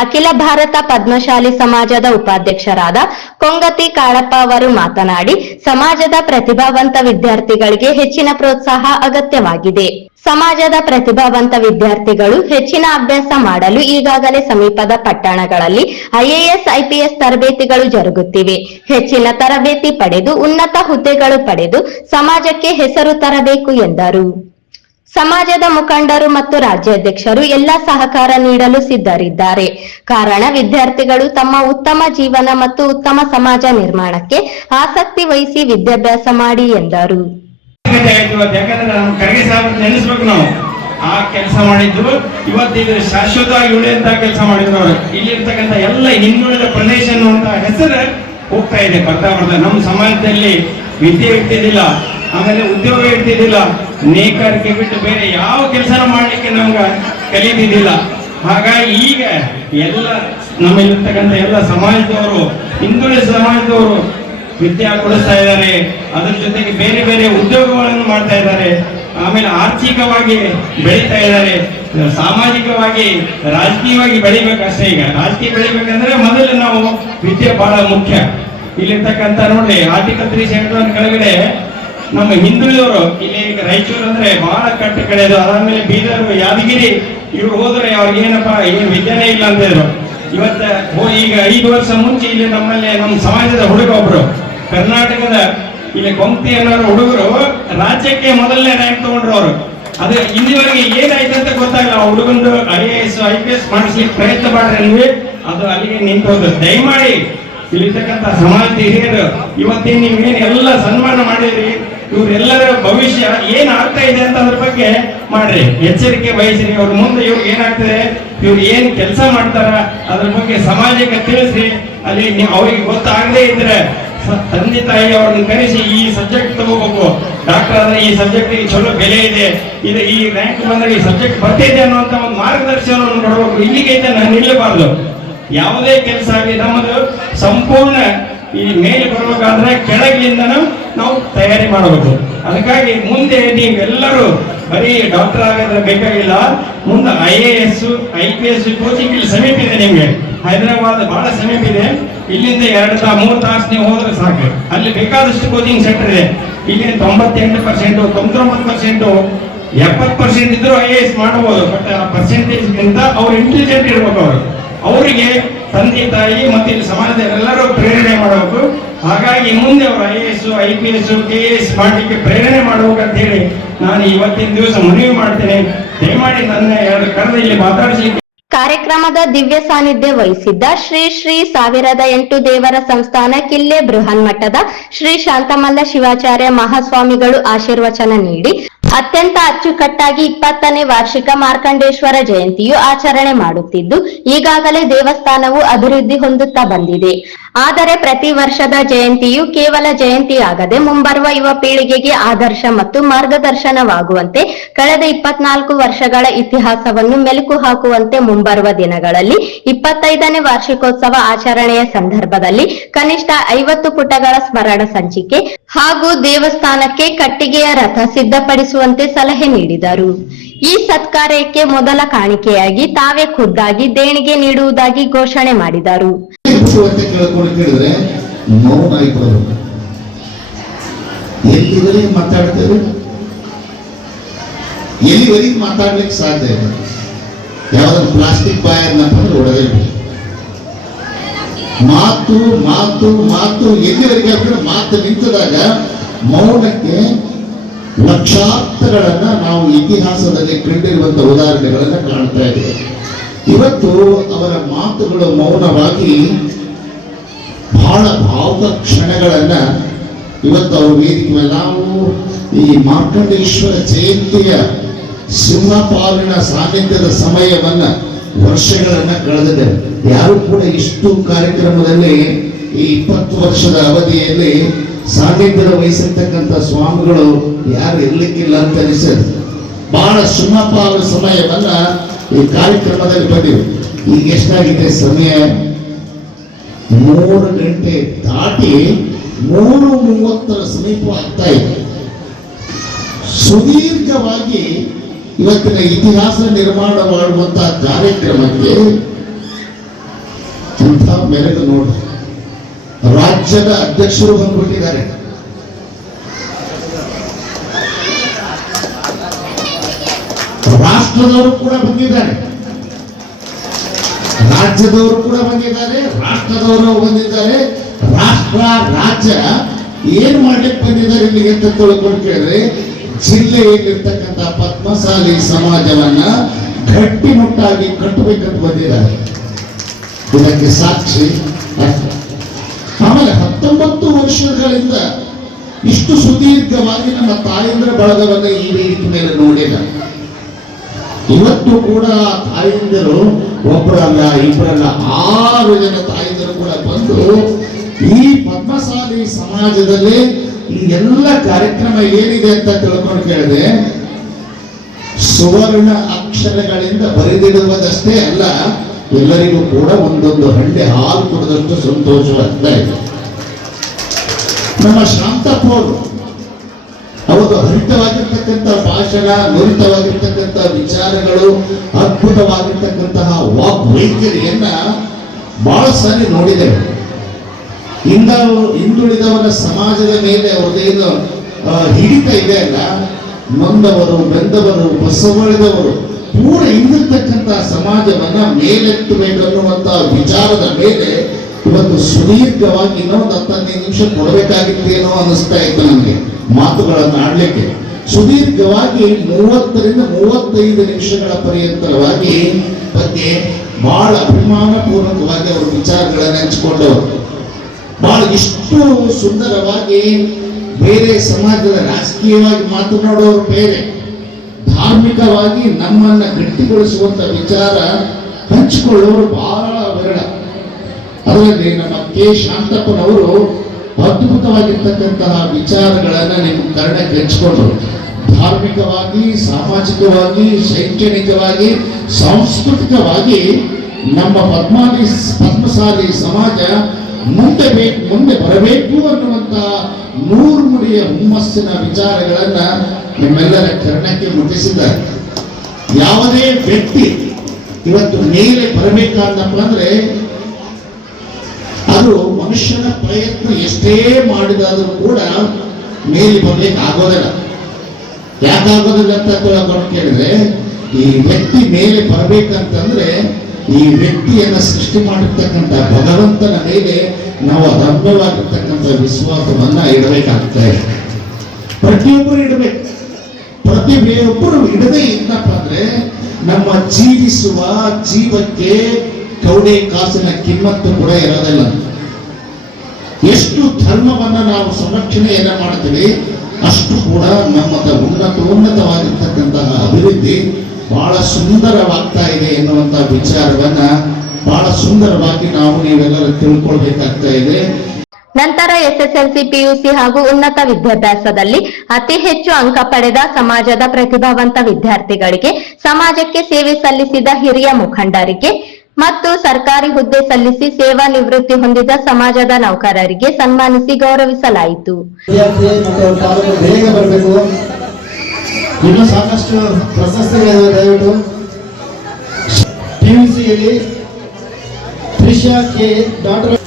ಅಖಿಲ ಭಾರತ ಪದ್ಮಶಾಲಿ ಸಮಾಜದ ಉಪಾಧ್ಯಕ್ಷರಾದ ಕೊಂಗತಿ ಕಾಳಪ್ಪ ಅವರು ಮಾತನಾಡಿ, ಸಮಾಜದ ಪ್ರತಿಭಾವಂತ ವಿದ್ಯಾರ್ಥಿಗಳಿಗೆ ಹೆಚ್ಚಿನ ಪ್ರೋತ್ಸಾಹ ಅಗತ್ಯವಾಗಿದೆ. ಸಮಾಜದ ಪ್ರತಿಭಾವಂತ ವಿದ್ಯಾರ್ಥಿಗಳು ಹೆಚ್ಚಿನ ಅಭ್ಯಾಸ ಮಾಡಲು ಈಗಾಗಲೇ ಸಮೀಪದ ಪಟ್ಟಣಗಳಲ್ಲಿ IAS IPS ತರಬೇತಿಗಳು ಜರುಗುತ್ತಿವೆ. ಹೆಚ್ಚಿನ ತರಬೇತಿ ಪಡೆದು ಉನ್ನತ ಹುದ್ದೆಗಳು ಪಡೆದು ಸಮಾಜಕ್ಕೆ ಹೆಸರು ತರಬೇಕು ಎಂದರು. ಸಮಾಜದ ಮುಖಂಡರು ಮತ್ತು ರಾಜ್ಯಾಧ್ಯಕ್ಷರು ಎಲ್ಲಾ ಸಹಕಾರ ನೀಡಲು ಸಿದ್ಧರಿದ್ದಾರೆ. ಕಾರಣ ವಿದ್ಯಾರ್ಥಿಗಳು ತಮ್ಮ ಉತ್ತಮ ಜೀವನ ಮತ್ತು ಉತ್ತಮ ಸಮಾಜ ನಿರ್ಮಾಣಕ್ಕೆ ಆಸಕ್ತಿ ವಹಿಸಿ ವಿದ್ಯಾಭ್ಯಾಸ ಮಾಡಿ ಎಂದರು. ಯಾಕಂದ್ರೆ ನಮ್ಮ ಖರ್ಗೆ ಸಾಹೇಬ್ ನೆನೆಸ್ಬೇಕು ನಾವು. ಆ ಕೆಲಸ ಮಾಡಿದ್ದು ಇವತ್ತು ಇದು ಶಾಶ್ವತವಾಗಿ ಉಳಿಯುವಂತ ಕೆಲಸ ಮಾಡಿದ್ರು ಅವರು. ಇಲ್ಲಿರ್ತಕ್ಕಂಥ ಎಲ್ಲ ಹಿಂದುಳಿದ ಪ್ರದೇಶ ಅನ್ನುವಂತ ಹೆಸರು ಹೋಗ್ತಾ ಇದೆ, ಬರ್ತಾ ಬರ್ತಾ. ನಮ್ಮ ಸಮಾಜದಲ್ಲಿ ವಿದ್ಯೆ ಇರ್ತಿದ್ದಿಲ್ಲ, ಆಮೇಲೆ ಉದ್ಯೋಗ ಇರ್ತಿದ್ದಿಲ್ಲ, ನೇಕಾರಿಕೆ ಬಿಟ್ಟು ಬೇರೆ ಯಾವ ಕೆಲಸ ಮಾಡ್ಲಿಕ್ಕೆ ನಮ್ಗೆ ಕಲಿತಿದ್ದಿಲ್ಲ. ಹಾಗಾಗಿ ಈಗ ಎಲ್ಲ ನಮ್ಮಲ್ಲಿರ್ತಕ್ಕಂಥ ಎಲ್ಲ ಸಮಾಜದವರು, ಹಿಂದುಳಿದ ಸಮಾಜದವರು ವಿದ್ಯೆ ಕೊಡಿಸ್ತಾ ಇದ್ದಾರೆ. ಅದ್ರ ಜೊತೆಗೆ ಬೇರೆ ಬೇರೆ ಉದ್ಯೋಗಗಳನ್ನು ಮಾಡ್ತಾ ಇದ್ದಾರೆ. ಆಮೇಲೆ ಆರ್ಥಿಕವಾಗಿ ಬೆಳೀತಾ ಇದ್ದಾರೆ. ಸಾಮಾಜಿಕವಾಗಿ, ರಾಜಕೀಯವಾಗಿ ಬೆಳಿಬೇಕಷ್ಟೇ. ಈಗ ರಾಜಕೀಯ ಬೆಳಿಬೇಕಂದ್ರೆ ಮೊದಲು ನಾವು ವಿದ್ಯೆ ಬಹಳ ಮುಖ್ಯ. ಇಲ್ಲಿರ್ತಕ್ಕಂಥ ನೋಡ್ರಿ, ಆರ್ಟಿಕಲ್ 371 ಕೆಳಗಡೆ ನಮ್ಮ ಹಿಂದುಳಿದವರು, ಇಲ್ಲಿ ರಾಯಚೂರು ಅಂದ್ರೆ ಬಹಳ ಕಟ್ಟ ಕಡೆ ಅದು. ಅದಾದ್ಮೇಲೆ ಬೀದರ್, ಯಾದಗಿರಿ, ಇವ್ರು ಹೋದ್ರೆ ಅವ್ರಿಗೆ ಏನಪ್ಪಾ ಏನು ವಿದ್ಯಾನೇ ಇಲ್ಲ ಅಂತ ಇದ್ರು. ಇವತ್ತ ಈಗ 5 ವರ್ಷ ಮುಂಚೆ ಇಲ್ಲಿ ನಮ್ಮಲ್ಲಿ ನಮ್ಮ ಸಮಾಜದ ಹುಡುಗ ಒಬ್ರು ಕರ್ನಾಟಕದ ಇಲ್ಲಿ ಕೊಂಕ್ತಿ ಅನ್ನೋ ಹುಡುಗರು ರಾಜ್ಯಕ್ಕೆ ಮೊದಲನೇ ರ್ಯಾಂಕ್ ತಗೊಂಡ್ರು ಅವರು. ಅದು ಇಲ್ಲಿವರೆಗೆ ಏನಾಯ್ತು ಅಂತ ಗೊತ್ತಾಗಲ್ಲ. ಆ ಹುಡುಗಂದು IAS IPS ಮಾಡಿಸ್ಲಿಕ್ಕೆ ಪ್ರಯತ್ನ ಮಾಡ್ರಿ ನೀವು, ಅದು ಅಲ್ಲಿಗೆ ನಿಂತು ಹೋದ. ದಯಮಾಡಿ ಇಲ್ಲಿರ್ತಕ್ಕಂಥ ಸಮಾಜದ ಹಿರಿಯರು ಇವತ್ತೇನು ನೀವೇನು ಎಲ್ಲ ಸನ್ಮಾನ ಮಾಡಿದ್ರಿ, ಇವ್ರೆಲ್ಲರ ಭವಿಷ್ಯ ಏನ್ ಆಗ್ತಾ ಇದೆ ಅಂತ ಅದ್ರ ಬಗ್ಗೆ ಮಾಡ್ರಿ, ಎಚ್ಚರಿಕೆ ವಹಿಸ್ರಿ. ಅವ್ರ ಮುಂದೆ ಇವ್ರಿಗೆ ಏನಾಗ್ತದೆ, ಇವ್ರು ಏನ್ ಕೆಲಸ ಮಾಡ್ತಾರ ಅದ್ರ ಬಗ್ಗೆ ಸಮಾಜಕ್ಕೆ ತಿಳಿಸ್ರಿ. ಅಲ್ಲಿ ಅವ್ರಿಗೆ ಗೊತ್ತಾಗದೇ ಇದ್ರೆ ತಂದೆ ತಾಯಿ ಅವ್ರನ್ನ ಕರೆಸಿ ಈ ಸಬ್ಜೆಕ್ಟ್ ತಗೋಬೇಕು, ಡಾಕ್ಟರ್ ಆದ್ರೆ ಈ ಸಬ್ಜೆಕ್ಟ್ ಚಲೋ ಬೆಲೆ ಇದೆ, ಇದು ಈ ರ್ಯಾಂಕ್ ಬಂದ್ರೆ ಈ ಸಬ್ಜೆಕ್ಟ್ ಬರ್ತಿದೆ ಅನ್ನುವಂತ ಒಂದು ಮಾರ್ಗದರ್ಶನವನ್ನು ಕೊಡಬೇಕು. ಇಲ್ಲಿಗೆ ನಾನು ನಿಲ್ಲಬಾರ್ದು. ಯಾವುದೇ ಕೆಲಸ ಆಗಲಿ ನಮ್ಮದು ಸಂಪೂರ್ಣ ಈ ಮೇಲೆ ಬರ್ಬೇಕಾದ್ರೆ ಕೆಳಗಿಂದನೂ ನಾವು ತಯಾರಿ ಮಾಡಬೇಕು. ಅದಕ್ಕಾಗಿ ಮುಂದೆ ನೀವೆಲ್ಲರೂ ಬರೀ ಡಾಕ್ಟರ್ ಆಗೋದ್ರೆ ಬೇಕಾಗಿಲ್ಲ, ಮುಂದೆ IAS IPS ಕೋಚಿಂಗ್ ಇಲ್ಲಿ ಸಮೀಪ ಇದೆ. ನಿಮ್ಗೆ ಹೈದರಾಬಾದ್ ಬಹಳ ಸಮೀಪ ಇದೆ. ಇಲ್ಲಿಂದ 2-3 ತಾಸು ನೀವು ಹೋದ್ರೆ ಸಾಕು. ಅಲ್ಲಿ ಬೇಕಾದಷ್ಟು ಕೋಚಿಂಗ್ ಸೆಂಟರ್ ಇದೆ. ಇಲ್ಲಿ 98%, 99%, 70% ಇದ್ರೂ IAS ಮಾಡಬಹುದು. ಬಟ್ ಆ ಪರ್ಸೆಂಟೇಜ್ಗಿಂತ ಅವ್ರು ಇಂಟೆಲಿಜೆಂಟ್ ಇರ್ಬೇಕು. ಅವರಿಗೆ ತಂದೆ ತಾಯಿ ಮತ್ತೆ ಇಲ್ಲಿ ಸಮಾಜದಲ್ಲೆಲ್ಲರೂ ಪ್ರೇರಣೆ ಮಾಡಬೇಕು. ಹಾಗಾಗಿ ಮುಂದೆ ಅವರು IAS IPS KS ಮಾಡಲಿಕ್ಕೆ ಪ್ರೇರಣೆ ಮಾಡಬೇಕಂತ ಹೇಳಿ ನಾನು ಇವತ್ತಿನ ದಿವಸ ಮನವಿ ಮಾಡ್ತೇನೆ. ದಯಮಾಡಿ ನನ್ನ 2 ಕರೆದ ಇಲ್ಲಿ ಮಾತಾಡಿಸಲಿಕ್ಕೆ. ಕಾರ್ಯಕ್ರಮದ ದಿವ್ಯ ಸಾನ್ನಿಧ್ಯ ವಹಿಸಿದ್ದ ಶ್ರೀ 1008 ದೇವರ ಸಂಸ್ಥಾನ ಕಿಲ್ಲೆ ಬೃಹನ್ ಮಠದ ಶ್ರೀ ಶಾಂತಮಲ್ಲ ಶಿವಾಚಾರ್ಯ ಮಹಾಸ್ವಾಮಿಗಳು ಆಶೀರ್ವಚನ ನೀಡಿ ಅತ್ಯಂತ ಅಚ್ಚುಕಟ್ಟಾಗಿ 20ನೇ ವಾರ್ಷಿಕ ಮಾರ್ಕಂಡೇಶ್ವರ ಜಯಂತಿಯು ಆಚರಣೆ ಮಾಡುತ್ತಿದ್ದು, ಈಗಾಗಲೇ ದೇವಸ್ಥಾನವು ಅಭಿವೃದ್ಧಿ ಹೊಂದುತ್ತಾ ಬಂದಿದೆ. ಆದರೆ ಪ್ರತಿ ವರ್ಷದ ಜಯಂತಿಯು ಕೇವಲ ಜಯಂತಿಯಾಗದೆ ಮುಂಬರುವ ಯುವ ಪೀಳಿಗೆಗೆ ಆದರ್ಶ ಮತ್ತು ಮಾರ್ಗದರ್ಶನವಾಗುವಂತೆ ಕಳೆದ 24 ವರ್ಷಗಳ ಇತಿಹಾಸವನ್ನು ಮೆಲುಕು ಹಾಕುವಂತೆ ಮುಂಬರುವ ದಿನಗಳಲ್ಲಿ 25ನೇ ವಾರ್ಷಿಕೋತ್ಸವ ಆಚರಣೆಯ ಸಂದರ್ಭದಲ್ಲಿ ಕನಿಷ್ಠ 50 ಪುಟಗಳ ಸ್ಮರಣ ಸಂಚಿಕೆ ಹಾಗೂ ದೇವಸ್ಥಾನಕ್ಕೆ ಕಟ್ಟಿಗೆಯ ರಥ ಸಿದ್ಧಪಡಿಸುವಂತೆ ಸಲಹೆ ನೀಡಿದರು. ಈ ಸತ್ಕಾರ್ಯಕ್ಕೆ ಮೊದಲ ಕಾಣಿಕೆಯಾಗಿ ತಾವೇ ಖುದ್ದಾಗಿ ದೇಣಿಗೆ ನೀಡುವುದಾಗಿ ಘೋಷಣೆ ಮಾಡಿದರು. ಕೇಳಿದ್ರೆ ಮೌನ ಆಗಿಬಿಡೋದು. ಎಲ್ಲಿವರೆಗೆ ಮಾತಾಡ್ತೇವೆ, ಎಲ್ಲಿವರೆಗೆ ಮಾತಾಡ್ಲಿಕ್ಕೆ ಸಾಧ್ಯ ಇದೆ. ಯಾವ್ದಾದ್ರು ಪ್ಲಾಸ್ಟಿಕ್ ಬಾಯನ್ನಂದ್ರೆ ಒಡೆದೇ ಮಾತು ಮಾತು ಮಾತು ಎಲ್ಲಿವರೆಗೆ ಮಾತು ನಿಂತದಾಗ ಮೌನಕ್ಕೆ ಲಕ್ಷಾರ್ಥಗಳನ್ನ ನಾವು ಇತಿಹಾಸದಲ್ಲಿ ಕಂಡಿರುವಂತ ಉದಾಹರಣೆಗಳನ್ನ ಕಾಣ್ತಾ ಇದ್ದೇವೆ. ಇವತ್ತು ಅವರ ಮಾತುಗಳು ಮೌನವಾಗಿ ಬಹಳ ಭಾವುಕ ಕ್ಷಣಗಳನ್ನ ಇವತ್ತು ಅವರು ವೇದಿಕೆ ಮೇಲೆ ನಾವು ಈ ಮಾರ್ಕಂಡೇಶ್ವರ ಜಯಂತಿಯ ಸಿಂಹಪಾಲಿನ ಸಾನ್ನಿಧ್ಯದ ಸಮಯವನ್ನ ವರ್ಷಗಳನ್ನ ಕಳೆದಿದೆ. ಯಾರು ಕೂಡ ಇಷ್ಟು ಕಾರ್ಯಕ್ರಮದಲ್ಲಿ ಈ 20 ವರ್ಷದ ಅವಧಿಯಲ್ಲಿ ಸಾನ್ನಿಧ್ಯದ ವಹಿಸಿರ್ತಕ್ಕಂಥ ಸ್ವಾಮಿಗಳು ಯಾರು ಇರ್ಲಿಕ್ಕಿಲ್ಲ ಅಂತ ಅನಿಸಿದೆ. ಬಹಳ ಸಿಂಹಪಾಲ ಸಮಯವನ್ನ ಈ ಕಾರ್ಯಕ್ರಮದಲ್ಲಿ ಬಂದಿವೆ. ಈಗ ಎಷ್ಟಾಗಿದೆ ಸಮಯ? 3 ಗಂಟೆ ದಾಟಿ 3:30 ಸಮೀಪ ಆಗ್ತಾ ಇದೆ. ಸುದೀರ್ಘವಾಗಿ ಇವತ್ತಿನ ಇತಿಹಾಸ ನಿರ್ಮಾಣ ಮಾಡುವಂತಹ ಕಾರ್ಯಕ್ರಮಕ್ಕೆ ಅಂತ ಮೆರೆದು ನೋಡಿ. ರಾಜ್ಯದ ಅಧ್ಯಕ್ಷರು ಬಂದ್ಬಿಟ್ಟಿದ್ದಾರೆ. ರಾಷ್ಟ್ರದವರು ಕೂಡ ಬಂದಿದ್ದಾರೆ, ರಾಜ್ಯದವರು ಕೂಡ ಬಂದಿದ್ದಾರೆ, ರಾಷ್ಟ್ರದವರು ಬಂದಿದ್ದಾರೆ. ರಾಷ್ಟ್ರ ರಾಜ್ಯ ಏನ್ ಮಾಡ್ಲಿಕ್ಕೆ ಬಂದಿದ್ದಾರೆ ಇಲ್ಲಿ ಅಂತ ತಿಳ್ಕೊಂಡು ಕೇಳಿದ್ರೆ, ಜಿಲ್ಲೆಯಲ್ಲಿರ್ತಕ್ಕಂಥ ಪದ್ಮಶಾಲಿ ಸಮಾಜವನ್ನ ಗಟ್ಟಿಮುಟ್ಟಾಗಿ ಕಟ್ಟಬೇಕಂತ ಬಂದಿದ್ದಾರೆ. ಇದಕ್ಕೆ ಸಾಕ್ಷಿ ಆಮೇಲೆ 19 ವರ್ಷಗಳಿಂದ ಇಷ್ಟು ಸುದೀರ್ಘವಾಗಿ ನಮ್ಮ ತಾಯಂದ್ರ ಬಳಗವನ್ನ ಈ ವೇದಿಕೆ ಮೇಲೆ ನೋಡಿಲ್ಲ. ಇವತ್ತು ಕೂಡ ತಾಯಂದಿರು ಒಬ್ಬರಲ್ಲ ಇಬ್ಬರಲ್ಲ 6 ಜನ ತಾಯಂದಿರು ಕೂಡ ಬಂದು ಈ ಪದ್ಮಶಾಲಿ ಸಮಾಜದಲ್ಲಿ ಈ ಎಲ್ಲ ಕಾರ್ಯಕ್ರಮ ಏನಿದೆ ಅಂತ ತಿಳ್ಕೊಂಡು ಕೇಳಿದೆ, ಸುವರ್ಣ ಅಕ್ಷರಗಳಿಂದ ಬರೆದಿಡುವುದಷ್ಟೇ ಅಲ್ಲ, ಎಲ್ಲರಿಗೂ ಕೂಡ ಒಂದೊಂದು ಹಂಡೆ ಹಾಲು ಕೊಡದಷ್ಟು ಸಂತೋಷವಾಗ್ತಾ ಇದೆ. ನಮ್ಮ ಶಾಂತಪ್ಪ ಅವರು ಹರಿತವಾಗಿರ್ತಕ್ಕಂಥ ಭಾಷಣ, ನುರಿತವಾಗಿರ್ತಕ್ಕಂಥ ವಿಚಾರಗಳು, ಅದ್ಭುತವಾಗಿರ್ತಕ್ಕಂತಹ ವಾಗ್ವೈಖರಿಯನ್ನ ಬಹಳ ಸಾರಿ ನೋಡಿದ್ದೇವೆ. ಹಿಂದುಳಿದವರ ಸಮಾಜದ ಮೇಲೆ ಅವ್ರದ್ದೇನು ಹಿಡಿತ ಇದೆ ಅಲ್ಲ, ನೊಂದವರು, ಬೆಂದವರು, ಬಸವಳಿದವರು ಪೂರ ಹಿಂದಿರ್ತಕ್ಕಂಥ ಸಮಾಜವನ್ನ ಮೇಲೆತ್ತಬೇಕನ್ನುವಂತ ವಿಚಾರದ ಮೇಲೆ ಇವತ್ತು ಸುದೀರ್ಘವಾಗಿ ಇನ್ನೊಂದು 15 ನಿಮಿಷ ಕೊಡಬೇಕಾಗಿತ್ತೇನೋ ಅನ್ನಿಸ್ತಾ ಇತ್ತು ನನಗೆ ಮಾತುಗಳನ್ನು ಆಡ್ಲಿಕ್ಕೆ. ಸುದೀರ್ಘವಾಗಿ 30 ರಿಂದ 35 ನಿಮಿಷಗಳ ಪರ್ಯಂತರವಾಗಿ ಬಗ್ಗೆ ಬಹಳ ಅಭಿಮಾನ ಪೂರ್ವಕವಾಗಿ ಅವರು ವಿಚಾರಗಳನ್ನು ಹಂಚಿಕೊಂಡವರು. ಬಹಳ ಇಷ್ಟು ಸುಂದರವಾಗಿ ಬೇರೆ ಸಮಾಜದ ರಾಜಕೀಯವಾಗಿ ಮಾತನಾಡುವವರು ಬೇರೆ, ಧಾರ್ಮಿಕವಾಗಿ ನಮ್ಮನ್ನ ಗಟ್ಟಿಗೊಳಿಸುವಂತ ವಿಚಾರ ಹಂಚಿಕೊಳ್ಳುವವರು ಬಹಳ ವಿರಳ. ಅದರಲ್ಲಿ ನಮ್ಮ ಕೆ ಶಾಂತಪ್ಪನವರು ಅದ್ಭುತವಾಗಿರ್ತಕ್ಕಂತಹ ವಿಚಾರಗಳನ್ನ ನಿಮ್ಮ ಕರ್ಣಕ್ಕೆ ಹಂಚಿಕೊಂಡ್ರು. ಧಾರ್ಮಿಕವಾಗಿ, ಸಾಮಾಜಿಕವಾಗಿ, ಶೈಕ್ಷಣಿಕವಾಗಿ, ಸಾಂಸ್ಕೃತಿಕವಾಗಿ ನಮ್ಮ ಪದ್ಮಶಾಲಿ ಸಮಾಜ ಮುಂದೆ ಬರಬೇಕು ಅನ್ನುವಂತ ನೂರ್ಮುಡಿಯ ಹುಮ್ಮಸ್ಸಿನ ವಿಚಾರಗಳನ್ನ ನಿಮ್ಮೆಲ್ಲರ ಕರ್ಣಕ್ಕೆ ಮುಟ್ಟಿಸಿದ್ದಾರೆ. ಯಾವುದೇ ವ್ಯಕ್ತಿ ಇವತ್ತು ಮೇಲೆ ಬರಬೇಕಂತಪ್ಪ ಅಂದ್ರೆ ಅದು ಮನುಷ್ಯನ ಪ್ರಯತ್ನ ಎಷ್ಟೇ ಮಾಡಿದಾದರೂ ಕೂಡ ಮೇಲೆ ಬರ್ಲಿಕ್ಕಾಗೋದಿಲ್ಲ. ಯಾಕಾಗೋದಿಲ್ಲ ಅಂತ ತಿಳ್ಕೊಂಡು ಕೇಳಿದ್ರೆ, ಈ ವ್ಯಕ್ತಿ ಮೇಲೆ ಬರಬೇಕಂತಂದ್ರೆ ಈ ವ್ಯಕ್ತಿಯನ್ನ ಸೃಷ್ಟಿ ಮಾಡಿರ್ತಕ್ಕಂಥ ಭಗವಂತನ ಮೇಲೆ ನಾವು ರಮ್ಯವಾಗಿರ್ತಕ್ಕಂಥ ವಿಶ್ವಾಸವನ್ನ ಇಡಬೇಕಾಗ್ತಾ ಇದೆ. ಪ್ರತಿಯೊಬ್ಬರು ಇಡಬೇಕು. ಪ್ರತಿಯೊಬ್ಬರು ಇಡದೇ ಇದ್ದಪ್ಪ ಅಂದ್ರೆ ನಮ್ಮ ಜೀವಿಸುವ ಜೀವಕ್ಕೆ ಕೌಡೆ ಕಾಸಿನ ಕಿಮ್ಮತ್ತು ಕೂಡ ಇರೋದಿಲ್ಲ. ಎಷ್ಟು ಧರ್ಮವನ್ನ ನಾವು ಸಂರಕ್ಷಣೆಯನ್ನ ಮಾಡ್ತೀವಿ, ಅಷ್ಟು ಕೂಡ ನಮ್ಮದ ಉನ್ನತವಾಗಿರ್ತಕ್ಕಂತಹ ಅಭಿವೃದ್ಧಿ ಬಹಳ ಸುಂದರವಾಗ್ತಾ ಇದೆ ಎನ್ನುವಂತ ವಿಚಾರವನ್ನ ಬಹಳ ಸುಂದರವಾಗಿ ನಾವು ನೀವೆಲ್ಲರೂ ತಿಳ್ಕೊಳ್ಬೇಕಾಗ್ತಾ ಇದೆ. ನಂತರ ಎಸ್ಎಸ್ಎಲ್ಸಿ, ಪಿಯುಸಿ ಹಾಗೂ ಉನ್ನತ ವಿದ್ಯಾಭ್ಯಾಸದಲ್ಲಿ ಅತಿ ಹೆಚ್ಚು ಅಂಕ ಪಡೆದ ಸಮಾಜದ ಪ್ರತಿಭಾವಂತ ವಿದ್ಯಾರ್ಥಿಗಳಿಗೆ, ಸಮಾಜಕ್ಕೆ ಸೇವೆ ಸಲ್ಲಿಸಿದ ಹಿರಿಯ ಮುಖಂಡರಿಗೆ ಮತ್ತು ಸರ್ಕಾರಿ ಹುದ್ದೆ ಸಲ್ಲಿಸಿ ಸೇವಾ ನಿವೃತ್ತಿ ಹೊಂದಿದ ಸಮಾಜದ ನೌಕರರಿಗೆ ಸನ್ಮಾನಿಸಿ ಗೌರವಿಸಲಾಯಿತು. ಬೇಗ ಬರಬೇಕು. ಇನ್ನು ಸಾಕಷ್ಟು ಪ್ರಶಸ್ತಿಗಳಿವೆ. ದಯವಿಟ್ಟು ಪಿಯುಸಿಯಲ್ಲಿ Trisha K, doctor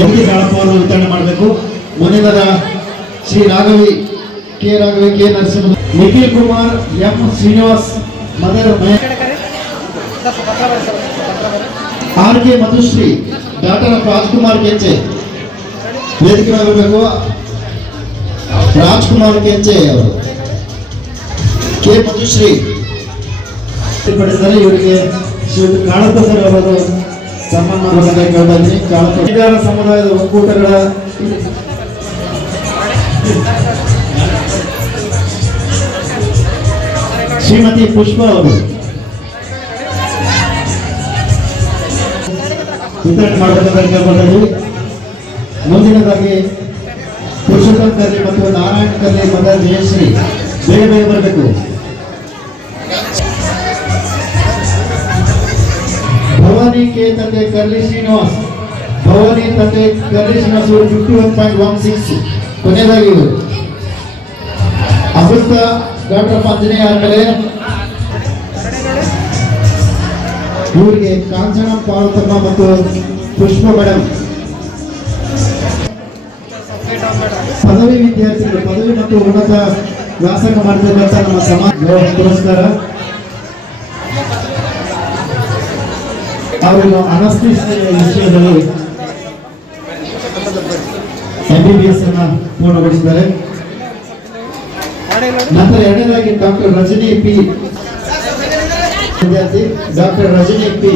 M T Kalappa ಅವರು ವಿತರಣೆ ಮಾಡಬೇಕು. ಮುಂದಿನ Shri Raghavi K Narasimha, Nikhil Kumar M Srinivas, mother R K Madhushri, doctor Rajkumar ಕೆಂಚೆ ವೇದಿಕೆ ಆಗಬೇಕು. ರಾಜ್ಕುಮಾರ್ ಕೆಂಚೆ ಅವರು ಕೆ ಮಧುಶ್ರೀ ಪಡಿಸಿದರೆ ಇವರಿಗೆ ಕಾಳಪ್ಪ ಸರ್ ಅವರು ಸನ್ಮಾನ ಮಾಡಬೇಕಾಗಿ ಕಾಳಪ್ಪ ಸಮುದಾಯದ ಒಕ್ಕೂಟಗಳ ಶ್ರೀಮತಿ ಪುಷ್ಪ ಅವರು ವಿತರಣೆ ಮಾಡಬೇಕಾಗಿ. ಮುಂದಿನದಾಗಿ ಪುರುಷೋತ್ತಮ್ ಕರ್ಲಿ ಮತ್ತು ನಾರಾಯಣ ಕರ್ಲಿ ಮದರ್ ಜಯಶ್ರೀ ಬೇಗ ಬರಬೇಕು. ಭವಾನಿ ಕೆ ತಂದೆ ಕರ್ಲಿ ಶ್ರೀನಿವಾಸ್, ಭವಾನಿ ತಂದೆ ಕರ್ಲಿ ಶ್ರೀನಿವಾಸ್ ಅವರು 51.16. ಕೊನೆಯದಾಗಿ ಇವರು ಅಮೃತ ಡಾಕ್ಟರ್ ಆಂಜನೇಯ ಆದ್ಮೇಲೆ ಇವರಿಗೆ ಕಾಂಚನ ಪಾರ್ವತಮ್ಮ ಮತ್ತು ಪುಷ್ಪ ಮೇಡಮ್ ಪದವಿ ವಿದ್ಯಾರ್ಥಿಗಳು ಪದವಿ ಮತ್ತು ಉನ್ನತ ವ್ಯಾಸಂಗ ಮಾಡ್ತಿರುವಂತ ನಮ್ಮ ಸಮಾಜ ಪುರಸ್ಕಾರ. ಅವರು ಅನಸ್ತೇಸಿಯಾ ವಿಷಯದಲ್ಲಿ MBBS ಅನ್ನ ಪೂರ್ಣಗೊಳಿಸಿದ್ದಾರೆ. ನಂತರ ಎರಡನೇದಾಗಿ ಡಾಕ್ಟರ್ ರಜನಿ ಪಿ ವಿದ್ಯಾರ್ಥಿ ಡಾಕ್ಟರ್ ರಜನಿ ಪಿ.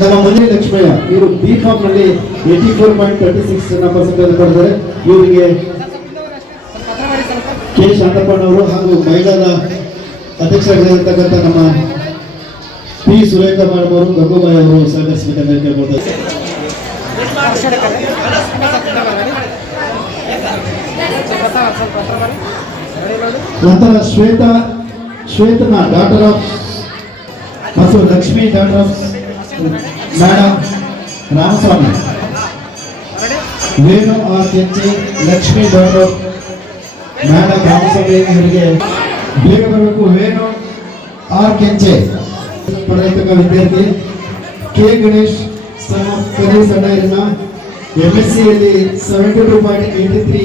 ನಮ್ಮ ಮುಂದಿನ ಲಕ್ಷ್ಮಯ್ಯ ಇವರು B.Com ನಲ್ಲಿ 84.36% ಪಡೆದಿದ್ದಾರೆ. ಇವರಿಗೆ ಕೆ ಶಾಂತಪ್ಪನವರು ಹಾಗೂ ಮಹಿಳಾ ಅಧ್ಯಕ್ಷರಾಗಿರ್ತಕ್ಕಂಥ ನಮ್ಮ ಪಿ ಸುರೇಖ ಮೇಡಮ್ ಅವರು ಗಂಗೂಬಾಯಿ ಅವರು ಸಹಕರಿಸಬೇಕಂತ ಕೇಳ್ಕೊಳ್ತಾರೆ. ನಂತರ ಶ್ವೇತನ ಡಾಕ್ಟರ್ ಆಫ್ ಮತ್ತು Lakshmi doctor of madam Ramaswamy. Venu R ಕೆಂಚೆ Lakshmi doctor of madam Ramaswamy ಇವರಿಗೆ ಬೇಗ ಬರಬೇಕು. ವೇಣು ಆರ್ ಕೆಂಚೆ ಪಡೆದಿರ್ತಕ್ಕ ವಿದ್ಯಾರ್ಥಿ. ಕೆ ಗಣೇಶ್ ಸಣ್ಣ MSc ಯಲ್ಲಿ 72.83.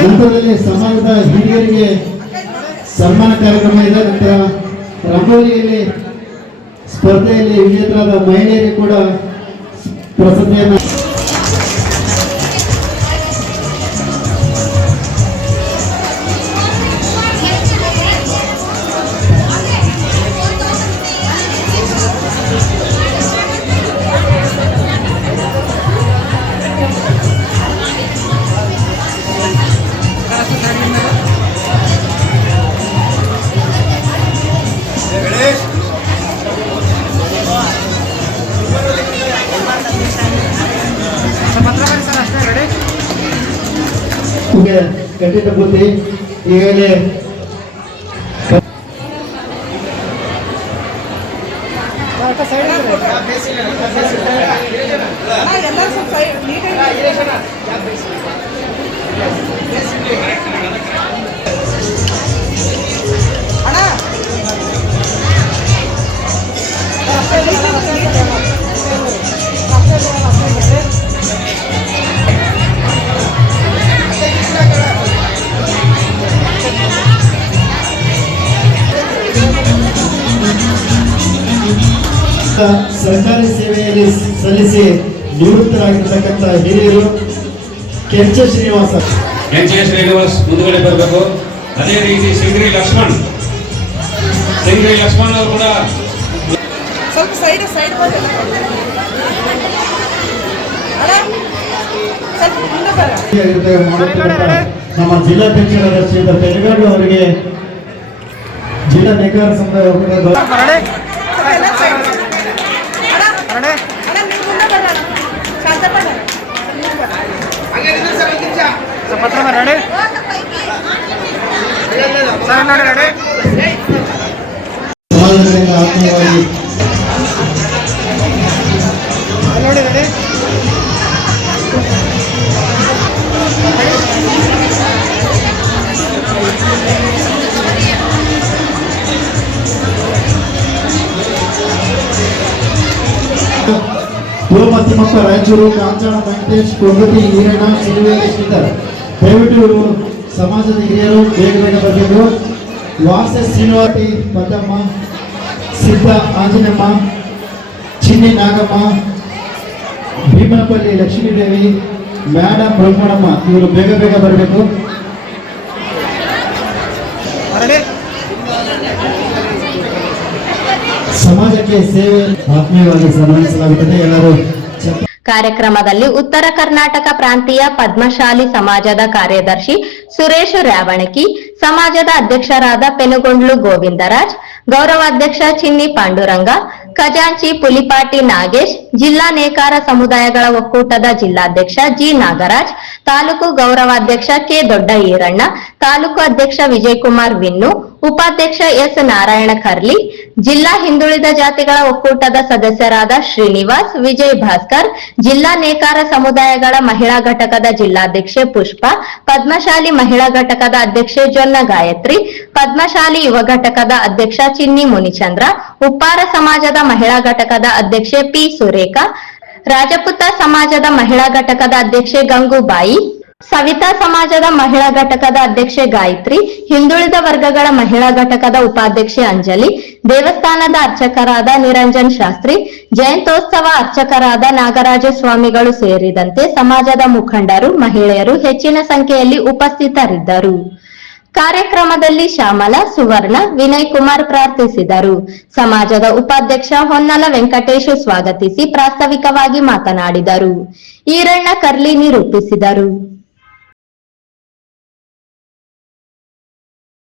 ನಂತರದಲ್ಲಿ ಸಮಾಜದ ಹಿರಿಯರಿಗೆ ಸನ್ಮಾನ ಕಾರ್ಯಕ್ರಮ ಇದೆ. ನಂತರ ರಂಗೋಲಿಯಲ್ಲಿ ಸ್ಪರ್ಧೆಯಲ್ಲಿ ವಿಜೇತರಾದ ಮಹಿಳೆಯರಿಗೆ ಕೂಡ ಪ್ರಶಸ್ತಿಯನ್ನು ಖಂಡಿತ ಬುದ್ಧಿ ಈಗಲೇ ಸರ್ಕಾರಿ ಸೇವೆಯಲ್ಲಿ ಸಲ್ಲಿಸಿ ನಿವೃತ್ತರಾಗಿರ್ತಕ್ಕಂಥ ಹಿರಿಯರು ಕೆಂಚೆ ಶ್ರೀನಿವಾಸ ಮುಂದುಗಡೆ ಬರಬೇಕು. ಅದೇ ರೀತಿ ಸಿಂಗ್ರಿ ಲಕ್ಷ್ಮಣ್ ಅವರು ಕೂಡ ಸ್ವಲ್ಪ ಸೈಡ್ ನಮ್ಮ ಜಿಲ್ಲಾಧ್ಯಕ್ಷರಾದ ಶ್ರೀ ತೆಲುಗಾಡು ಅವರಿಗೆ ಜಿಲ್ಲಾ ನೇಕಾರ ಸಮುದಾಯ ಸಮಾಜದಿಂದ ಆತ್ಮೀಯವಾಗಿ ಪೂರ್ವ ತಿಮ್ಮಪ್ಪ ರಾಯಚೂರು, ಕಾಂಚನ ವೆಂಕಟೇಶ್, ಕೊಬ್ಬತಿ ಈರಣ್ಣ, ಸಿರಿವೇಲಿ ಶ್ರೀಧರ್. ದಯವಿಟ್ಟು ಇವರು ಸಮಾಜದ ಹಿರಿಯರು ಬೇಗ ಬರಬೇಕು. ವಾಸ ಶ್ರೀನಿವಾಸಿ ಪದ್ದಮ್ಮ, ಸಿದ್ಧ ಆಂಜನಮ್ಮ, ಚಿನ್ನಿ ನಾಗಮ್ಮ, ಭೀಮನಪಲ್ಲಿ ಲಕ್ಷ್ಮೀದೇವಿ, ಮೇಡಮ್ ಬ್ರಹ್ಮಣಮ್ಮ ಇವರು ಬೇಗ ಬರಬೇಕು. ಸಮಾಜಕ್ಕೆ ಸೇವೆ ಆತ್ಮೀಯವಾಗಿ ಸನ್ಮಾನಿಸಲಾಗುತ್ತದೆ. ಎಲ್ಲರೂ ಕಾರ್ಯಕ್ರಮದಲ್ಲಿ ಉತ್ತರ ಕರ್ನಾಟಕ ಪ್ರಾಂತೀಯ ಪದ್ಮಶಾಲಿ ಸಮಾಜದ ಕಾರ್ಯದರ್ಶಿ ಸುರೇಶ್ ರ್ಯಾವಣಕಿ, ಸಮಾಜದ ಅಧ್ಯಕ್ಷರಾದ ಪೆನುಗೊಂಡ್ಲು ಗೋವಿಂದರಾಜ್, ಗೌರವಾಧ್ಯಕ್ಷ ಚಿನ್ನಿ ಪಾಂಡುರಂಗ, ಖಜಾಂಚಿ ಪುಲಿಪಾಟಿ ನಾಗೇಶ್, ಜಿಲ್ಲಾ ನೇಕಾರ ಸಮುದಾಯಗಳ ಒಕ್ಕೂಟದ ಜಿಲ್ಲಾಧ್ಯಕ್ಷ ಜಿ ನಾಗರಾಜ್, ತಾಲೂಕು ಗೌರವಾಧ್ಯಕ್ಷ ಕೆ ದೊಡ್ಡ ಈರಣ್ಣ, ತಾಲೂಕು ಅಧ್ಯಕ್ಷ ವಿಜಯಕುಮಾರ್ ವಿನ್ನು, ಉಪಾಧ್ಯಕ್ಷ ಎಸ್ ನಾರಾಯಣ ಕರ್ಲಿ, ಜಿಲ್ಲಾ ಹಿಂದುಳಿದ ಜಾತಿಗಳ ಒಕ್ಕೂಟದ ಸದಸ್ಯರಾದ ಶ್ರೀನಿವಾಸ್, ವಿಜಯ್ ಭಾಸ್ಕರ್, ಜಿಲ್ಲಾ ನೇಕಾರ ಸಮುದಾಯಗಳ ಮಹಿಳಾ ಘಟಕದ ಜಿಲ್ಲಾಧ್ಯಕ್ಷೆ ಪುಷ್ಪ, ಪದ್ಮಶಾಲಿ ಮಹಿಳಾ ಘಟಕದ ಅಧ್ಯಕ್ಷೆ ಜೊನ್ನ ಗಾಯತ್ರಿ, ಪದ್ಮಶಾಲಿ ಯುವ ಘಟಕದ ಅಧ್ಯಕ್ಷ ಚಿನ್ನಿ ಮುನಿಚಂದ್ರ, ಉಪ್ಪಾರ ಸಮಾಜದ ಮಹಿಳಾ ಘಟಕದ ಅಧ್ಯಕ್ಷೆ ಪಿ ಸುರೇಖಾ, ರಾಜಪುತ ಸಮಾಜದ ಮಹಿಳಾ ಘಟಕದ ಅಧ್ಯಕ್ಷೆ ಗಂಗೂಬಾಯಿ, ಸವಿತಾ ಸಮಾಜದ ಮಹಿಳಾ ಘಟಕದ ಅಧ್ಯಕ್ಷೆ ಗಾಯತ್ರಿ, ಹಿಂದುಳಿದ ವರ್ಗಗಳ ಮಹಿಳಾ ಘಟಕದ ಉಪಾಧ್ಯಕ್ಷೆ ಅಂಜಲಿ, ದೇವಸ್ಥಾನದ ಅರ್ಚಕರಾದ ನಿರಂಜನ್ ಶಾಸ್ತ್ರಿ, ಜಯಂತ್ಯೋತ್ಸವ ಅರ್ಚಕರಾದ ನಾಗರಾಜ ಸ್ವಾಮಿಗಳು ಸೇರಿದಂತೆ ಸಮಾಜದ ಮುಖಂಡರು, ಮಹಿಳೆಯರು ಹೆಚ್ಚಿನ ಸಂಖ್ಯೆಯಲ್ಲಿ ಉಪಸ್ಥಿತರಿದ್ದರು. ಕಾರ್ಯಕ್ರಮದಲ್ಲಿ ಶ್ಯಾಮಲ, ಸುವರ್ಣ, ವಿನಯ್ ಕುಮಾರ್ ಪ್ರಾರ್ಥಿಸಿದರು. ಸಮಾಜದ ಉಪಾಧ್ಯಕ್ಷ ಹೊನ್ನಲ ವೆಂಕಟೇಶ್ ಸ್ವಾಗತಿಸಿ ಪ್ರಾಸ್ತಾವಿಕವಾಗಿ ಮಾತನಾಡಿದರು. ಈರಣ್ಣ ಕರ್ಲಿ ನಿರೂಪಿಸಿದರು.